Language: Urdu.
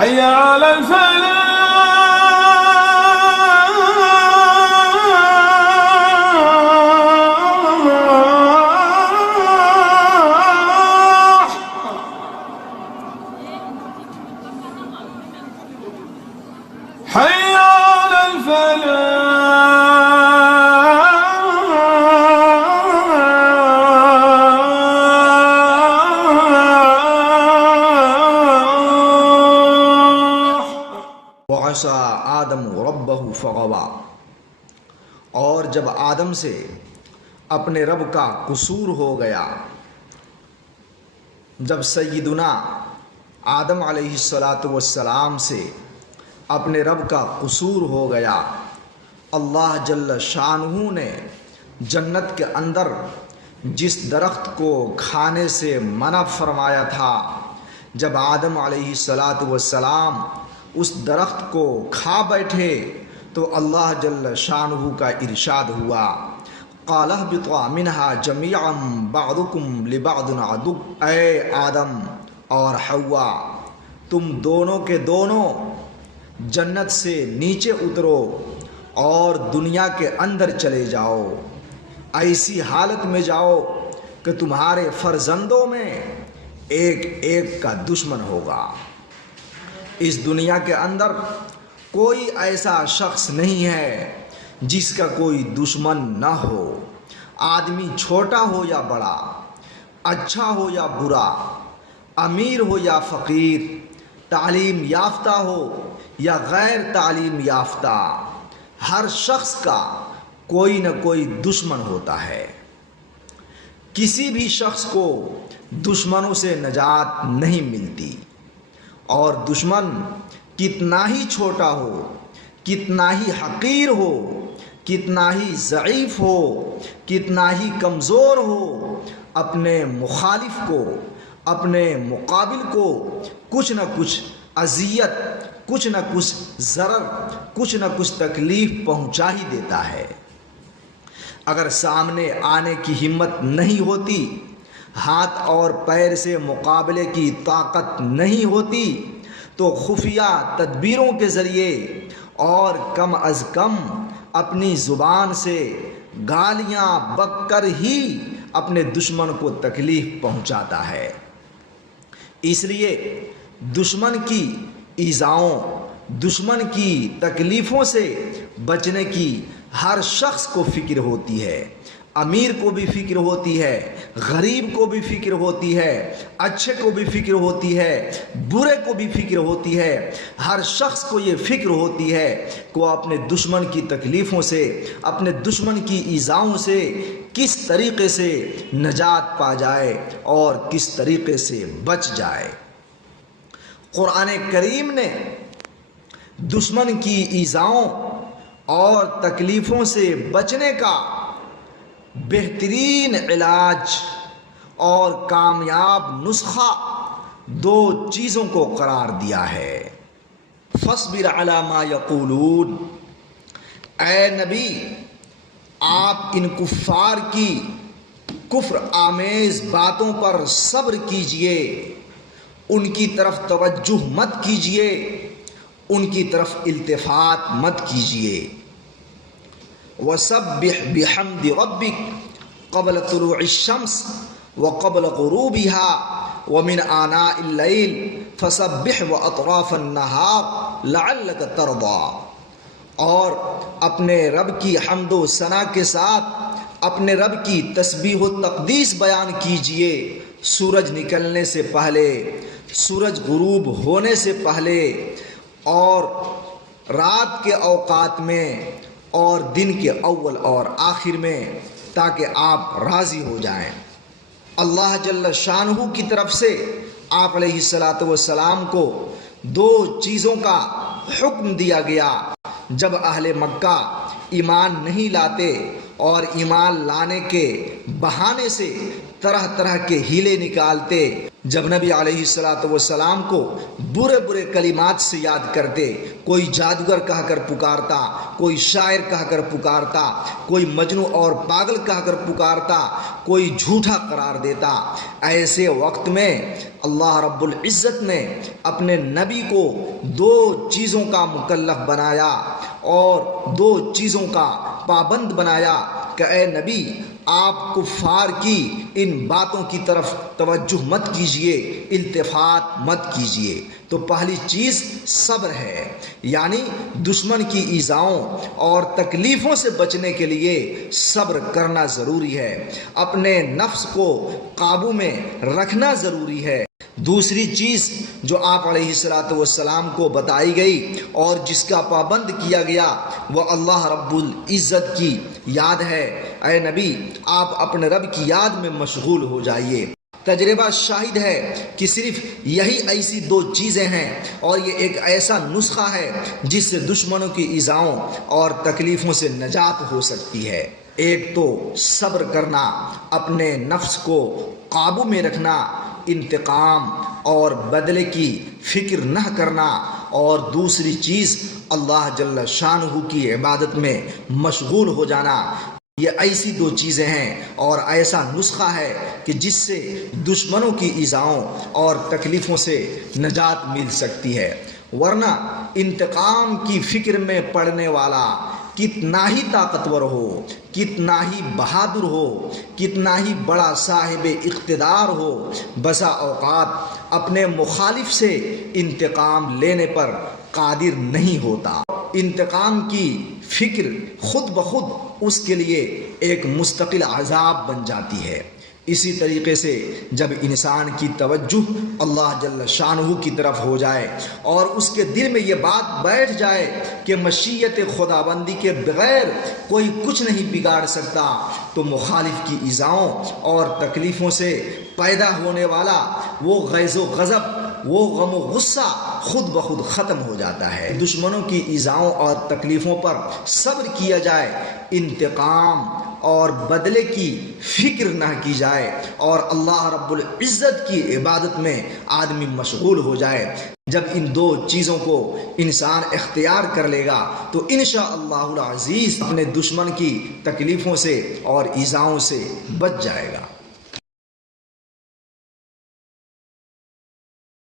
حي على الفلاح حي على وعصى آدم ربہ فغوی، اور جب آدم سے اپنے رب کا قصور ہو گیا، جب سیدنا آدم علیہ السلام سے اپنے رب کا قصور ہو گیا، اللہ جل شانہ نے جنت کے اندر جس درخت کو کھانے سے منع فرمایا تھا، جب آدم علیہ السلام اس درخت کو کھا بیٹھے تو اللہ جل شانہ کا ارشاد ہوا، قَالَ اهْبِطُوا مِنْهَا جَمِيعًا بَعْضُكُمْ لِبَعْضٍ عَدُوٌّ، اے آدم اور حوا، تم دونوں کے دونوں جنت سے نیچے اترو اور دنیا کے اندر چلے جاؤ، ایسی حالت میں جاؤ کہ تمہارے فرزندوں میں ایک ایک کا دشمن ہوگا۔ اس دنیا کے اندر کوئی ایسا شخص نہیں ہے جس کا کوئی دشمن نہ ہو، آدمی چھوٹا ہو یا بڑا، اچھا ہو یا برا، امیر ہو یا فقیر، تعلیم یافتہ ہو یا غیر تعلیم یافتہ، ہر شخص کا کوئی نہ کوئی دشمن ہوتا ہے۔ کسی بھی شخص کو دشمنوں سے نجات نہیں ملتی، اور دشمن کتنا ہی چھوٹا ہو، کتنا ہی حقیر ہو، کتنا ہی ضعیف ہو، کتنا ہی کمزور ہو، اپنے مخالف کو، اپنے مقابل کو کچھ نہ کچھ اذیت، کچھ نہ کچھ ضرر، کچھ نہ کچھ تکلیف پہنچا ہی دیتا ہے۔ اگر سامنے آنے کی ہمت نہیں ہوتی، ہاتھ اور پیر سے مقابلے کی طاقت نہیں ہوتی، تو خفیہ تدبیروں کے ذریعے اور کم از کم اپنی زبان سے گالیاں بک کر ہی اپنے دشمن کو تکلیف پہنچاتا ہے۔ اس لیے دشمن کی ایذاؤں، دشمن کی تکلیفوں سے بچنے کی ہر شخص کو فکر ہوتی ہے، امیر کو بھی فکر ہوتی ہے، غریب کو بھی فکر ہوتی ہے، اچھے کو بھی فکر ہوتی ہے، برے کو بھی فکر ہوتی ہے، ہر شخص کو یہ فکر ہوتی ہے کہ وہ اپنے دشمن کی تکلیفوں سے، اپنے دشمن کی ایذاؤں سے کس طریقے سے نجات پا جائے اور کس طریقے سے بچ جائے۔ قرآن کریم نے دشمن کی ایذاؤں اور تکلیفوں سے بچنے کا بہترین علاج اور کامیاب نسخہ دو چیزوں کو قرار دیا ہے۔ فاصبر علی ما یقولون، اے نبی آپ ان کفار کی کفر آمیز باتوں پر صبر کیجئے، ان کی طرف توجہ مت کیجئے، ان کی طرف التفات مت کیجئے۔ وَسَبِّحْ بِحَمْدِ رَبِّكَ قَبْلَ طُلُوعِ الشَّمْسِ وَقَبْلَ غُرُوبِهَا وَمِنْ آنَاءِ اللَّيْلِ فَسَبِّحْ وَأَطْرَافَ النَّهَارِ لَعَلَّكَ تَرْضَىٰ، اور اپنے رب کی حمد و ثنا کے ساتھ اپنے رب کی تسبیح و تقدیس بیان کیجئے، سورج نکلنے سے پہلے، سورج غروب ہونے سے پہلے، اور رات کے اوقات میں اور دن کے اول اور آخر میں، تاکہ آپ راضی ہو جائیں۔ اللہ جل شانہ کی طرف سے آپ علیہ السلام کو دو چیزوں کا حکم دیا گیا۔ جب اہل مکہ ایمان نہیں لاتے اور ایمان لانے کے بہانے سے طرح طرح کے ہیلے نکالتے جب نبی علیہ الصلوۃ والسلام کو برے برے کلمات سے یاد کرتے، کوئی جادوگر کہہ کر پکارتا، کوئی شاعر کہہ کر پکارتا، کوئی مجنوں اور پاگل کہہ کر پکارتا، کوئی جھوٹا قرار دیتا، ایسے وقت میں اللہ رب العزت نے اپنے نبی کو دو چیزوں کا مکلف بنایا اور دو چیزوں کا پابند بنایا کہ اے نبی، آپ کفار کی ان باتوں کی طرف توجہ مت کیجیے، التفات مت کیجیے۔ تو پہلی چیز صبر ہے، یعنی دشمن کی ایذاؤں اور تکلیفوں سے بچنے کے لیے صبر کرنا ضروری ہے، اپنے نفس کو قابو میں رکھنا ضروری ہے۔ دوسری چیز جو آپ علیہ الصلوۃ والسلام کو بتائی گئی اور جس کا پابند کیا گیا وہ اللہ رب العزت کی یاد ہے۔ اے نبی، آپ اپنے رب کی یاد میں مشغول ہو جائیے۔ تجربہ شاہد ہے کہ صرف یہی ایسی دو چیزیں ہیں اور یہ ایک ایسا نسخہ ہے جس سے دشمنوں کی ایذاؤں اور تکلیفوں سے نجات ہو سکتی ہے۔ ایک تو صبر کرنا، اپنے نفس کو قابو میں رکھنا، انتقام اور بدلے کی فکر نہ کرنا، اور دوسری چیز اللہ جل شانہ کی عبادت میں مشغول ہو جانا۔ یہ ایسی دو چیزیں ہیں اور ایسا نسخہ ہے کہ جس سے دشمنوں کی ایذاؤں اور تکلیفوں سے نجات مل سکتی ہے، ورنہ انتقام کی فکر میں پڑنے والا کتنا ہی طاقتور ہو، کتنا ہی بہادر ہو، کتنا ہی بڑا صاحب اقتدار ہو، بسا اوقات اپنے مخالف سے انتقام لینے پر قادر نہیں ہوتا۔ انتقام کی فکر خود بخود اس کے لیے ایک مستقل عذاب بن جاتی ہے۔ اسی طریقے سے جب انسان کی توجہ اللہ جل شانہ کی طرف ہو جائے اور اس کے دل میں یہ بات بیٹھ جائے کہ مشیت خداوندی کے بغیر کوئی کچھ نہیں بگاڑ سکتا، تو مخالف کی ایذاؤں اور تکلیفوں سے پیدا ہونے والا وہ غیظ و غضب، وہ غم و غصہ خود بخود ختم ہو جاتا ہے۔ دشمنوں کی ایذاؤں اور تکلیفوں پر صبر کیا جائے، انتقام اور بدلے کی فکر نہ کی جائے اور اللہ رب العزت کی عبادت میں آدمی مشغول ہو جائے۔ جب ان دو چیزوں کو انسان اختیار کر لے گا تو انشاءاللہ العزیز اپنے دشمن کی تکلیفوں سے اور ایذاؤں سے بچ جائے گا۔